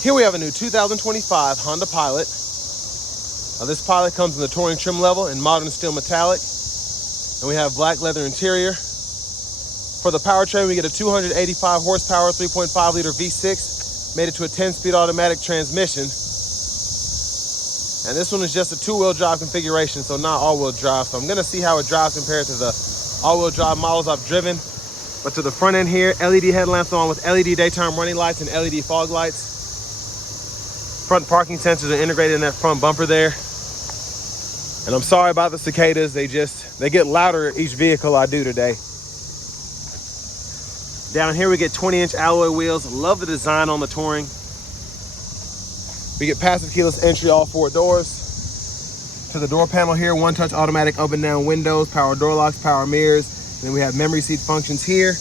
Here we have a new 2025 Honda Pilot. This Pilot comes in the touring trim level in modern steel metallic, and we have black leather interior. For the powertrain, we get a 285 horsepower, 3.5 liter V6, made it to a 10-speed automatic transmission. And this one is just a two-wheel drive configuration, so not all-wheel drive. So I'm gonna see how it drives compared to the all-wheel drive models I've driven. But to the front end here, LED headlamps on with LED daytime running lights and LED fog lights. Front parking sensors are integrated in that front bumper there. And I'm sorry about the cicadas. They get louder each vehicle I do today. Down here we get 20-inch alloy wheels. Love the design on the Touring. We get passive keyless entry, all four doors. To the door panel here, one-touch automatic up and down windows, power door locks, power mirrors. And then we have memory seat functions here.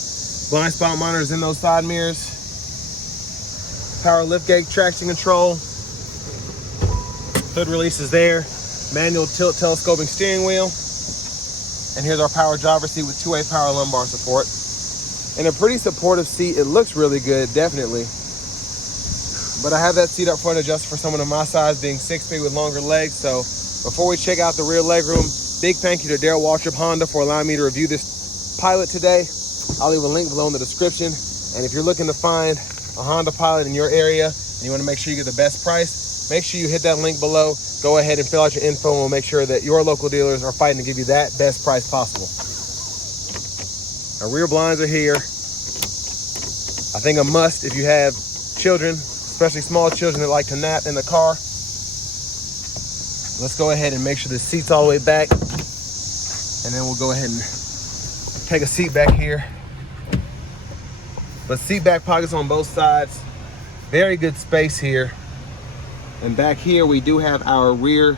Blind spot monitors in those side mirrors. Power liftgate traction control. Hood release is there. Manual tilt telescoping steering wheel. And here's our power driver seat with two-way power lumbar support. And a pretty supportive seat. It looks really good, definitely. But I have that seat up front adjusted for someone of my size, being 6 feet with longer legs. So before we check out the rear legroom, big thank you to Daryl Waltrip Honda for allowing me to review this Pilot today. I'll leave a link below in the description. And if you're looking to find a Honda Pilot in your area and you want to make sure you get the best price, make sure you hit that link below. Go ahead and fill out your info, and we'll make sure that your local dealers are fighting to give you that best price possible. Our rear blinds are here. I think a must if you have children, especially small children that like to nap in the car. Let's go ahead and make sure the seat's all the way back, and then we'll go ahead and take a seat back here. But seat back pockets on both sides. Very good space here. And back here we do have our rear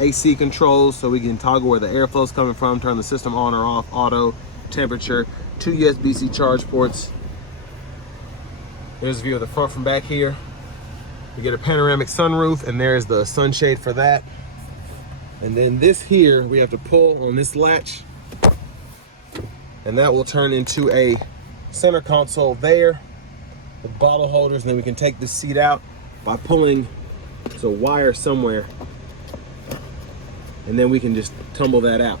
AC controls, so we can toggle where the airflow's coming from, turn the system on or off, auto, temperature, 2 USB-C charge ports. There's a view of the front from back here. We get a panoramic sunroof, and there's the sunshade for that. And then this here, we have to pull on this latch, and that will turn into a center console there with bottle holders. And then we can take this seat out by pulling, there's a wire somewhere, and then we can just tumble that out.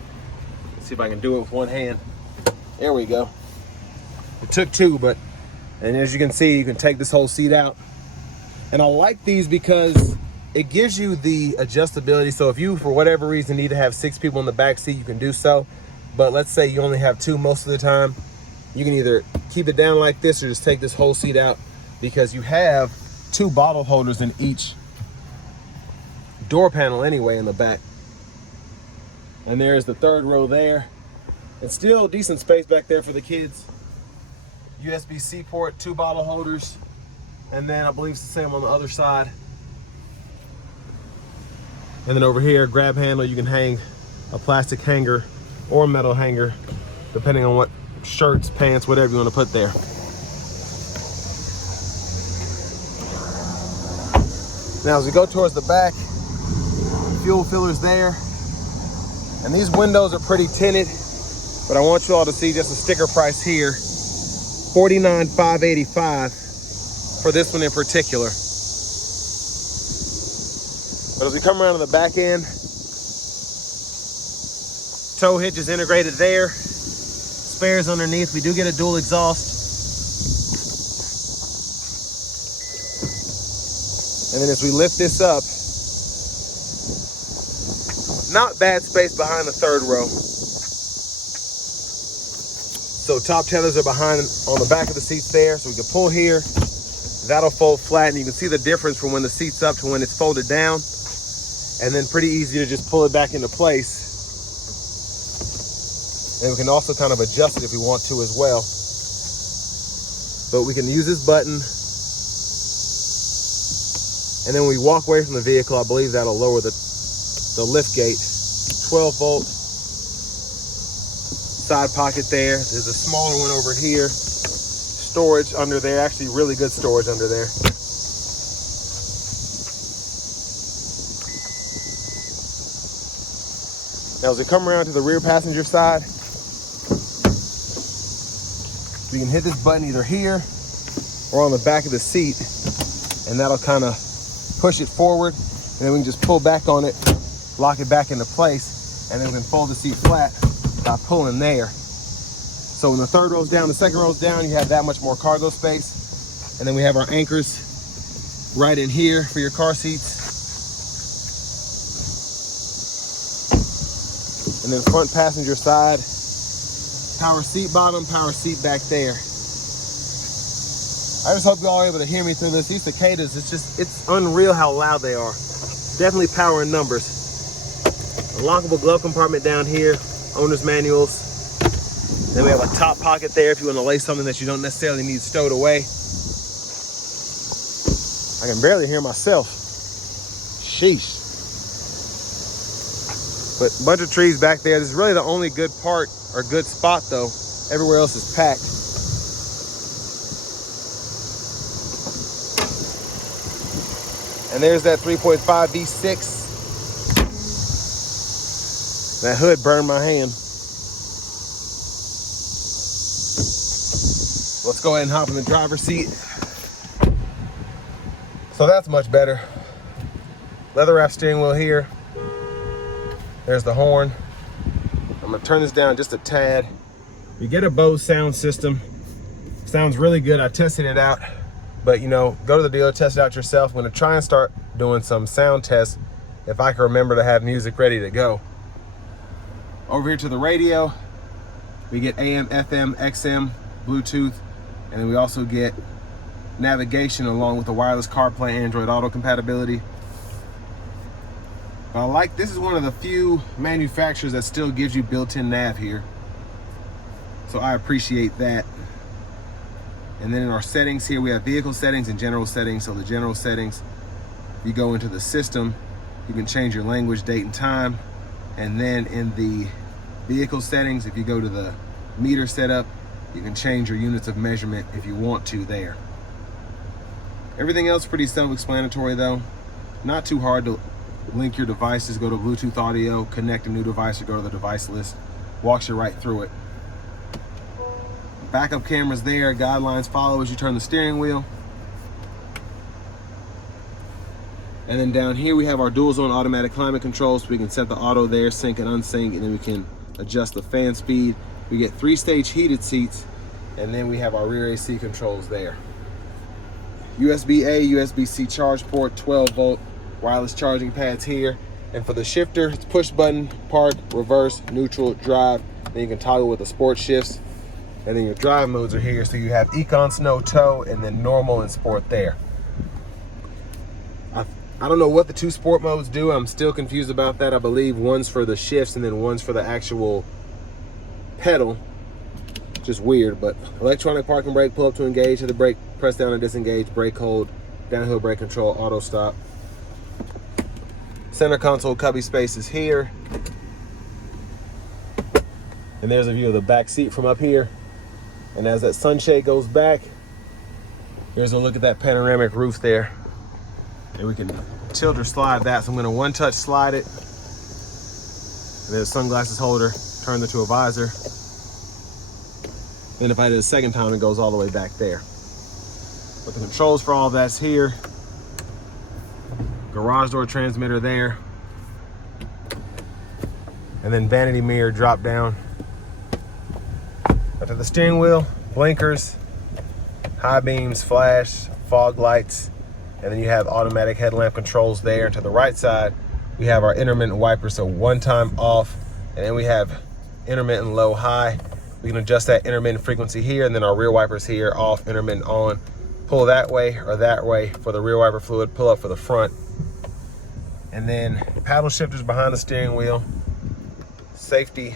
Let's see if I can do it with one hand. There we go. It took two, but, and as you can see, you can take this whole seat out. And I like these because it gives you the adjustability. So if you, for whatever reason, need to have 6 people in the back seat, you can do so. But let's say you only have 2 most of the time. You can either keep it down like this or just take this whole seat out, because you have 2 bottle holders in each door panel anyway in the back. And there's the third row there. And still decent space back there for the kids. USB-C port, 2 bottle holders. And then I believe it's the same on the other side. And then over here, grab handle, you can hang a plastic hanger or a metal hanger, depending on what shirts, pants, whatever you want to put there. Now as we go towards the back, fuel filler's there. And these windows are pretty tinted, but I want you all to see just the sticker price here, $49,585 for this one in particular. But as we come around to the back end, tow hitch is integrated there. Spares underneath. We do get a dual exhaust. And then as we lift this up, not bad space behind the third row. So top tethers are behind on the back of the seats there, so we can pull here. That'll fold flat, and you can see the difference from when the seat's up to when it's folded down. And then pretty easy to just pull it back into place. And we can also kind of adjust it if we want to as well. But we can use this button. And then when we walk away from the vehicle, I believe that'll lower the lift gate. 12 volt side pocket there. There's a smaller one over here. Storage under there, actually really good storage under there. Now as we come around to the rear passenger side, we can hit this button either here or on the back of the seat, and that'll kind of push it forward, and then we can just pull back on it, lock it back into place, and then we can fold the seat flat by pulling there. So when the third row's down, the second row's down, you have that much more cargo space. And then we have our anchors right in here for your car seats. And then front passenger side, power seat bottom, power seat back there. I just hope you all are able to hear me through this. These cicadas, it's unreal how loud they are. Definitely power in numbers. A lockable glove compartment down here, owner's manuals. Then we have a top pocket there if you want to lay something that you don't necessarily need stowed away. I can barely hear myself. Sheesh. But a bunch of trees back there. This is really the only good part or good spot though. Everywhere else is packed. And there's that 3.5 V6. That hood burned my hand. Let's go ahead and hop in the driver's seat. So that's much better. Leather wrap steering wheel here. There's the horn. I'm gonna turn this down just a tad. You get a Bose sound system. Sounds really good. I tested it out, but you know, go to the dealer, test it out yourself. I'm gonna try and start doing some sound tests if I can remember to have music ready to go. Over here to the radio, we get AM, FM, XM, Bluetooth, and then we also get navigation along with the wireless CarPlay, Android Auto compatibility. But I like, this is one of the few manufacturers that still gives you built-in nav here. So I appreciate that. And then in our settings here, we have vehicle settings and general settings. So the general settings, you go into the system, you can change your language, date, and time. And then in the vehicle settings, if you go to the meter setup, you can change your units of measurement if you want to there. Everything else pretty self-explanatory though. Not too hard to link your devices, go to Bluetooth audio, connect a new device, or go to the device list. Walks you right through it. Backup cameras there, guidelines follow as you turn the steering wheel. And then down here we have our dual zone automatic climate control, so we can set the auto there, sync and unsync, and then we can adjust the fan speed. We get 3-stage heated seats, and then we have our rear AC controls there. USB-A, USB-C charge port, 12-volt wireless charging pads here. And for the shifter, it's push button, park, reverse, neutral, drive. Then you can toggle with the sport shifts. And then your drive modes are here. So you have Econ, Snow, Tow, and then normal and sport there. I don't know what the two sport modes do. I'm still confused about that. I believe one's for the shifts and then one's for the actual pedal. Just weird, but electronic parking brake, pull up to engage, hit the brake, press down and disengage, brake hold, downhill brake control, auto stop. Center console cubby space is here. And there's a view of the back seat from up here. And as that sunshade goes back, here's a look at that panoramic roof there. And we can tilt or slide that. So I'm gonna one-touch slide it. And then the sunglasses holder turns into a visor. Then if I did a second time, it goes all the way back there. But the controls for all that's here. Garage door transmitter there. And then vanity mirror drop down. After the steering wheel, blinkers, high beams, flash, fog lights, and then you have automatic headlamp controls there. And to the right side, we have our intermittent wipers, so one time off, and then we have intermittent low, high. We can adjust that intermittent frequency here, and then our rear wipers here, off, intermittent on. Pull that way or that way for the rear wiper fluid, pull up for the front. And then paddle shifters behind the steering wheel. Safety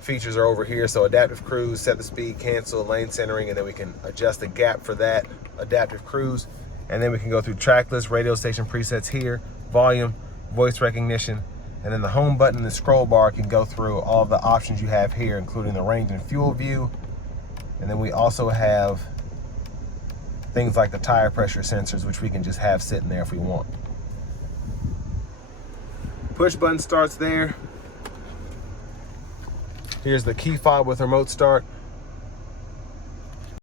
features are over here, so adaptive cruise, set the speed, cancel, lane centering, and then we can adjust the gap for that adaptive cruise. And then we can go through track list, radio station presets here, volume, voice recognition, and then the home button and the scroll bar can go through all of the options you have here, including the range and fuel view. And then we also have things like the tire pressure sensors, which we can just have sitting there if we want. Push button starts there. Here's the key fob with remote start.